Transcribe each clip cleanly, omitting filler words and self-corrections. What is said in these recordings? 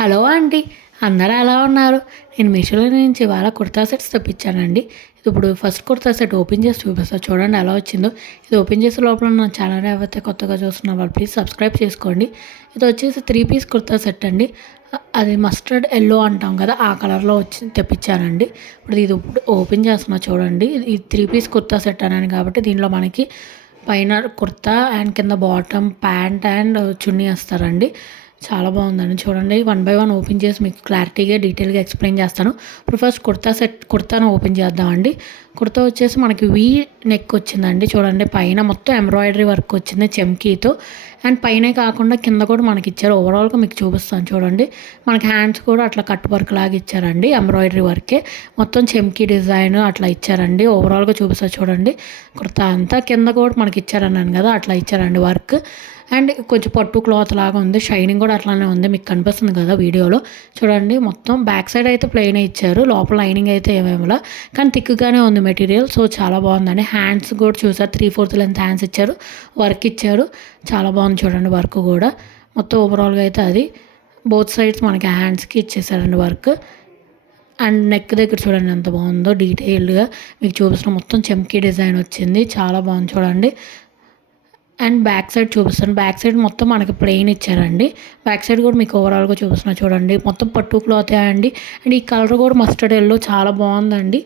Hello aunty, అందరూ ఎలా ఉన్నారు? నేను మీషోలో నుంచి ఇవాళ కుర్తా సెట్స్ తెప్పించానండి. ఇది ఇప్పుడు ఫస్ట్ కుర్తా సెట్ ఓపెన్ చేసి చూపిస్తాను, చూడండి ఎలా వచ్చిందో. ఇది ఓపెన్ చేసే లోపల నా ఛానల్ ఎవరైతే కొత్తగా చూస్తున్న వాళ్ళు ప్లీజ్ సబ్స్క్రైబ్ చేసుకోండి. ఇది వచ్చేసి 3 పీస్ కుర్తా సెట్ అండి. అది మస్టర్డ్ ఎల్లో అంటాం కదా, ఆ కలర్లో వచ్చి తెప్పించానండి. ఇప్పుడు ఓపెన్ చేస్తున్నా చూడండి. ఇది 3 పీస్ కుర్తా సెట్ అన్నాను కాబట్టి దీనిలో మనకి పైన కుర్తా అండ్ కింద బాటమ్ ప్యాంట్ అండ్ చున్నీ వేస్తారండి. చాలా బాగుందండి, చూడండి. వన్ బై వన్ ఓపెన్ చేసి మీకు క్లారిటీగా డీటెయిల్గా ఎక్స్ప్లెయిన్ చేస్తాను. ఇప్పుడు ఫస్ట్ కుర్తాను ఓపెన్ చేద్దామండి. కుర్తా వచ్చేసి మనకి వీ నెక్ వచ్చిందండి. చూడండి, పైన మొత్తం ఎంబ్రాయిడరీ వర్క్ వచ్చింది చెమ్కీతో. అండ్ పైనే కాకుండా కింద కూడా మనకి ఇచ్చారు. ఓవరాల్గా మీకు చూపిస్తాను చూడండి. మనకి హ్యాండ్స్ కూడా అట్లా కట్ వర్క్ లాగా ఇచ్చారండి, ఎంబ్రాయిడరీ వర్కే. మొత్తం చెమ్కీ డిజైన్ అట్లా ఇచ్చారండి. ఓవరాల్గా చూపిస్తాను చూడండి. కుర్తా అంతా కింద కూడా మనకి ఇచ్చారన్నాను కదా, అట్లా ఇచ్చారండి వర్క్. అండ్ కొంచెం పట్టు క్లాత్ లాగా ఉంది, షైనింగ్ కూడా అట్లానే ఉంది, మీకు కనిపిస్తుంది కదా వీడియోలో. చూడండి, మొత్తం బ్యాక్ సైడ్ అయితే ప్లెయిన్ ఇచ్చారు, లోపల లైనింగ్ అయితే ఏమేమిలా, కానీ థిక్గానే ఉంది మెటీరియల్. సో చాలా బాగుందండి. హ్యాండ్స్ కూడా చూసారు, 3/4 లెంత్ హ్యాండ్స్ ఇచ్చారు, వర్క్ ఇచ్చారు. చాలా బాగుంది చూడండి వర్క్ కూడా. మొత్తం ఓవరాల్గా అయితే అది బోత్ సైడ్స్ మనకి హ్యాండ్స్కి ఇచ్చేసారండి వర్క్. అండ్ నెక్ దగ్గర చూడండి ఎంత బాగుందో, డీటెయిల్డ్గా మీకు చూపిస్తున్న మొత్తం చెమ్కీ డిజైన్ వచ్చింది, చాలా బాగుంది చూడండి. అండ్ బ్యాక్ సైడ్ చూపిస్తాను. బ్యాక్ సైడ్ మొత్తం మనకి ప్లెయిన్ ఇచ్చారండి. బ్యాక్ సైడ్ కూడా మీకు ఓవరాల్గా చూపిస్తున్నా చూడండి. మొత్తం పట్టు క్లాత్ అండి. అండ్ ఈ కలర్ కూడా మస్టర్డ్ ఎల్లో చాలా బాగుందండి,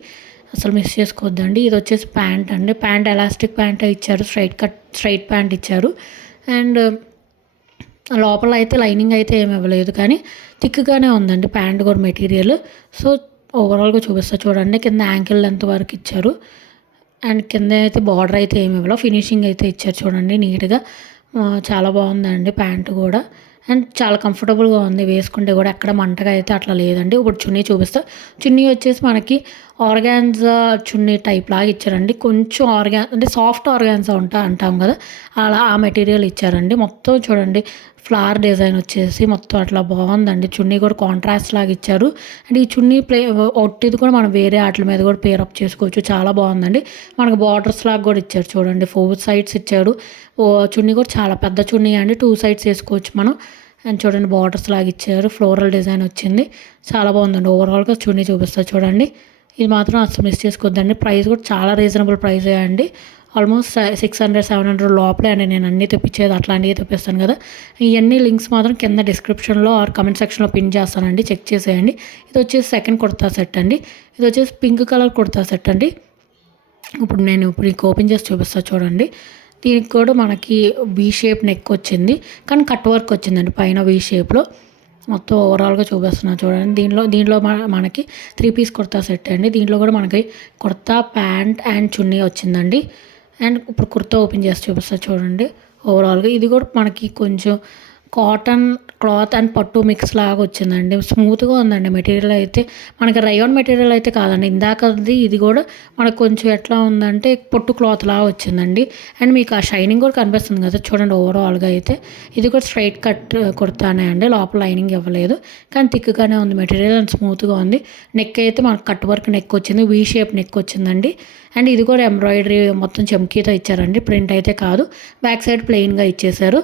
అసలు మిస్ చేసుకోవద్దండి. ఇది వచ్చేసి ప్యాంట్ అండి. ప్యాంట్ ఎలాస్టిక్ ప్యాంట్ ఇచ్చారు, స్ట్రైట్ ప్యాంట్ ఇచ్చారు. అండ్ లోపల అయితే లైనింగ్ అయితే ఏమి ఇవ్వలేదు, కానీ థిక్గానే ఉందండి ప్యాంట్ కూడా మెటీరియల్. సో ఓవరాల్గా చూపిస్తా చూడండి. కింద యాంకిల్ లెంత్ వరకు ఇచ్చారు. అండ్ కింద అయితే బార్డర్ అయితే ఏమి ఇవ్వలో, ఫినిషింగ్ అయితే ఇచ్చారు చూడండి నీట్గా. చాలా బాగుందండి ప్యాంటు కూడా. అండ్ చాలా కంఫర్టబుల్గా ఉంది, వేసుకుంటే కూడా ఎక్కడ మంటగా అయితే అట్లా లేదండి. ఇప్పుడు చున్నీ చూపిస్తా. చున్నీ వచ్చేసి మనకి ఆర్గాన్జా చున్నీ టైప్ లాగా ఇచ్చారండి. కొంచెం అంటే సాఫ్ట్ ఆర్గాన్జా అంటాం కదా, అలా ఆ మెటీరియల్ ఇచ్చారండి. మొత్తం చూడండి, ఫ్లవర్ డిజైన్ వచ్చేసి మొత్తం అట్లా బాగుందండి. చున్నీ కూడా కాంట్రాస్ట్ లాగా ఇచ్చారు. అండ్ ఈ చున్నీ ఒట్టిది కూడా మనం వేరే వాటి మీద కూడా పేరప్ చేసుకోవచ్చు, చాలా బాగుందండి. మనకు బార్డర్స్ లాగా కూడా ఇచ్చారు చూడండి, 4 సైడ్స్ ఇచ్చాడు. చున్నీ కూడా చాలా పెద్ద చున్నీ అండి, 2 సైడ్స్ వేసుకోవచ్చు మనం. అండ్ చూడండి, బార్డర్స్ లాగా ఇచ్చారు, ఫ్లోరల్ డిజైన్ వచ్చింది, చాలా బాగుందండి. ఓవరాల్గా చున్నీ చూపిస్తా చూడండి. ఇది మాత్రం అసలు మిస్ చేసుకోవద్దండి. ప్రైస్ కూడా చాలా రీజనబుల్ ప్రైస్ అండి. ఆల్మోస్ట్ 600-700 లోపలే అండి. నేను అన్నీ తెప్పించేది అట్లాంటివి తెప్పిస్తాను కదా. ఇవన్నీ లింక్స్ మాత్రం కింద డిస్క్రిప్షన్లో ఆర్ కమెంట్ సెక్షన్లో పిన్ చేస్తానండి, చెక్ చేసేయండి. ఇది వచ్చేసి సెకండ్ కుర్తా సెట్ అండి. ఇది వచ్చేసి పింక్ కలర్ కుర్తా సెట్ అండి. ఇప్పుడు మీకు ఓపెన్ చేసి చూపిస్తాను చూడండి. దీనికి కూడా మనకి వీ షేప్ నెక్ వచ్చింది, కానీ కట్ వర్క్ వచ్చిందండి పైన వీ షేప్లో. మొత్తం ఓవరాల్గా చూపిస్తున్నాను చూడండి. దీంట్లో మనకి 3 పీస్ కుర్తా సెట్ అండి. దీంట్లో కూడా మనకి కుర్తా ప్యాంట్ అండ్ చున్నీ వచ్చిందండి. అండ్ ఇప్పుడు కుర్తా ఓపెన్ చేసి చూపిస్తా చూడండి. ఓవరాల్గా ఇది కూడా మనకి కొంచెం కాటన్ క్లాత్ అండ్ పట్టు మిక్స్ లాగా వచ్చిందండి, స్మూత్గా ఉందండి మెటీరియల్ అయితే. మనకి రయాన్ మెటీరియల్ అయితే కాదండి, ఇందాకది ఇది కూడా మనకు కొంచెం ఎట్లా ఉందంటే పట్టు క్లాత్ లాగా వచ్చిందండి. అండ్ మీకు ఆ షైనింగ్ కూడా కనిపిస్తుంది కదా చూడండి. ఓవరాల్గా అయితే ఇది కూడా స్ట్రైట్ కట్ కుర్తానే అండి, లోపల లైనింగ్ ఇవ్వలేదు, కానీ థిక్గానే ఉంది మెటీరియల్ అండ్ స్మూత్గా ఉంది. నెక్ అయితే మనకు కట్ వర్క్ నెక్ వచ్చింది, వీ షేప్ నెక్ వచ్చిందండి. అండ్ ఇది కూడా ఎంబ్రాయిడరీ మొత్తం చెమ్కీతో ఇచ్చారండి, ప్రింట్ అయితే కాదు. బ్యాక్ సైడ్ ప్లెయిన్గా ఇచ్చేసారు.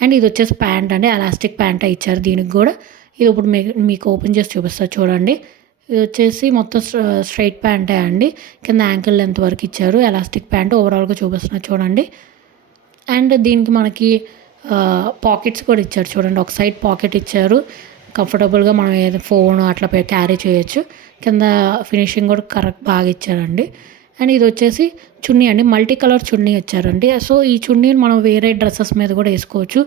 అండ్ ఇది వచ్చేసి ప్యాంట్ అండి, ఎలాస్టిక్ ప్యాంట్ ఇచ్చారు దీనికి కూడా. ఇది ఇప్పుడు మీకు ఓపెన్ చేసి చూపిస్తా చూడండి. ఇది వచ్చేసి మొత్తం స్ట్రైట్ ప్యాంటే అండి, కింద యాంకిల్ లెంత్ వరకు ఇచ్చారు, ఎలాస్టిక్ ప్యాంట్. ఓవరాల్గా చూపిస్తున్నా చూడండి. అండ్ దీనికి మనకి పాకెట్స్ కూడా ఇచ్చారు చూడండి. ఒక సైడ్ పాకెట్ ఇచ్చారు, కంఫర్టబుల్గా మనం ఏదో ఫోన్ అట్లా క్యారీ చేయొచ్చు. కింద ఫినిషింగ్ కూడా కరెక్ట్ బాగా ఇచ్చారండి. అండ్ ఇది వచ్చేసి చున్నీ అండి, మల్టీ కలర్ చున్నీ వచ్చారండి. సో ఈ చున్నీని మనం వేరే డ్రెస్సెస్ మీద కూడా వేసుకోవచ్చు,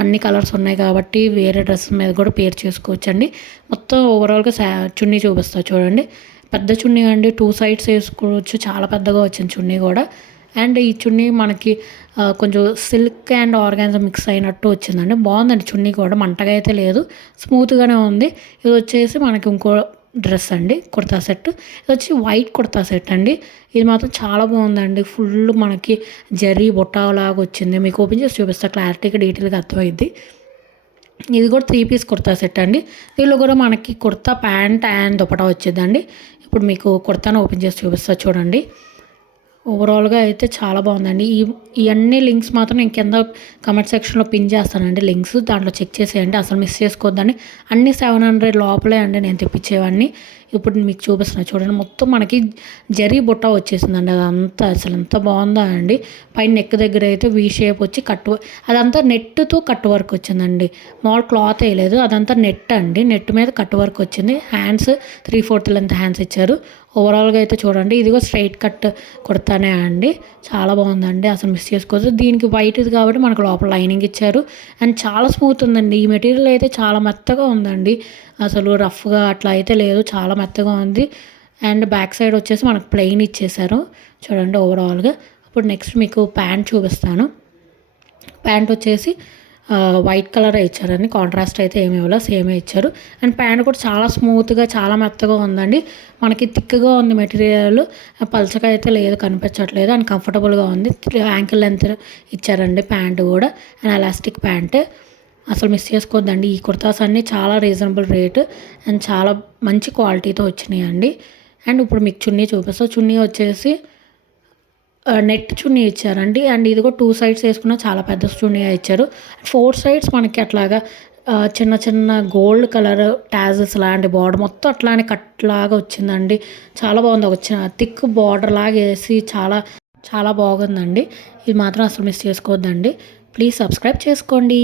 అన్ని కలర్స్ ఉన్నాయి కాబట్టి వేరే డ్రెస్సెస్ మీద కూడా పేర్ చేసుకోవచ్చు అండి. మొత్తం ఓవరాల్గా చున్నీ చూపిస్తా చూడండి. పెద్ద చున్నీ అండి, 2 సైడ్స్ వేసుకోవచ్చు, చాలా పెద్దగా వచ్చింది చున్నీ కూడా. అండ్ ఈ చున్నీ మనకి కొంచెం సిల్క్ అండ్ ఆర్గాన్జా మిక్స్ అయినట్టు వచ్చిందండి, బాగుందండి. చున్నీ కూడా మంటగా అయితే లేదు, స్మూత్గానే ఉంది. ఇది వచ్చేసి మనకి ఇంకో డ్రెస్ అండి, కుర్తా సెట్. ఇది వచ్చి వైట్ కుర్తా సెట్ అండి. ఇది మాత్రం చాలా బాగుందండి, ఫుల్ మనకి జరీ బొట్టాలాగా వచ్చింది. మీకు ఓపెన్ చేసి చూపిస్తా క్లారిటీగా డీటెయిల్గా అర్థమైంది. ఇది కూడా 3 పీస్ కుర్తా సెట్ అండి. దీనిలో కూడా మనకి కుర్తా ప్యాంట్ అండ్ దుపటా వచ్చిందండి. ఇప్పుడు మీకు కుర్తాను ఓపెన్ చేసి చూపిస్తా చూడండి. ఓవరాల్గా అయితే చాలా బాగుందండి. ఇవన్నీ లింక్స్ మాత్రం నేను కింద కమెంట్ సెక్షన్లో పిన్ చేస్తానండి లింక్స్. దాంట్లో చెక్ చేసేయండి, అసలు మిస్ చేసుకోవద్దని. అన్నీ 700 లోపలే అండి నేను తెప్పించేవన్నీ. ఇప్పుడు మీకు చూపిస్తున్నా చూడండి, మొత్తం మనకి జరీ బుట్ట వచ్చేసిందండి. అదంతా అసలు ఎంత బాగుందో అండి. పైన నెక్ దగ్గర అయితే వీ షేప్ వచ్చి అదంతా నెట్తో కట్ వర్క్ వచ్చిందండి. మామూలు క్లాత్ వేయలేదు, అదంతా నెట్ అండి. నెట్ మీద కట్ వర్క్ వచ్చింది. హ్యాండ్స్ 3/4 లెంత్ హ్యాండ్స్ ఇచ్చారు. ఓవరాల్గా అయితే చూడండి, ఇదిగో స్ట్రైట్ కట్ కుడతానే అండి. చాలా బాగుందండి, అసలు మిస్ చేసుకోవచ్చు. దీనికి వైట్ ఇది కాబట్టి మనకు లోపల లైనింగ్ ఇచ్చారు. అండ్ చాలా స్మూత్ ఉందండి. ఈ మెటీరియల్ అయితే చాలా మెత్తగా ఉందండి. అసలు రఫ్గా అట్లా అయితే లేదు, చాలా మెత్తగా ఉంది. అండ్ బ్యాక్ సైడ్ వచ్చేసి మనకు ప్లెయిన్ ఇచ్చేసారు చూడండి ఓవరాల్గా. ఇప్పుడు నెక్స్ట్ మీకు ప్యాంట్ చూపిస్తాను. ప్యాంట్ వచ్చేసి వైట్ కలరే ఇచ్చారండి, కాంట్రాస్ట్ అయితే ఏమి ఇవ్వలేదు, సేమే ఇచ్చారు. అండ్ ప్యాంట్ కూడా చాలా స్మూత్గా చాలా మెత్తగా ఉందండి. మనకి థిక్గా ఉంది మెటీరియల్, పల్చగా అయితే లేదు, కనిపించట్లేదు. అండ్ కంఫర్టబుల్గా ఉంది. యాంకిల్ లెంత్ ఇచ్చారండి ప్యాంట్ కూడా. అండ్ ఎలాస్టిక్ ప్యాంట్, అసలు మిస్ చేసుకోవద్దండి. ఈ కుర్తాస్ అన్నీ చాలా రీజనబుల్ రేటు అండ్ చాలా మంచి క్వాలిటీతో వచ్చినాయి అండి. అండ్ ఇప్పుడు మీకు చున్నీ చూపిస్తాను. చున్నీ వచ్చేసి నెట్ చున్నీ ఇచ్చారండి. అండ్ ఇది కూడా 2 సైడ్స్ వేసుకున్న చాలా పెద్ద చున్నీ ఇచ్చారు. 4 సైడ్స్ మనకి అట్లాగా చిన్న చిన్న గోల్డ్ కలర్ టాజెస్ లాంటి బార్డర్ మొత్తం అట్లానే కట్ లాగా వచ్చిందండి. చాలా బాగుంది. ఒక థిక్ బార్డర్ లాగా వేసి చాలా చాలా బాగుందండి. ఇది మాత్రం అసలు మిస్ చేసుకోవద్దండి. ప్లీజ్ సబ్స్క్రైబ్ చేసుకోండి.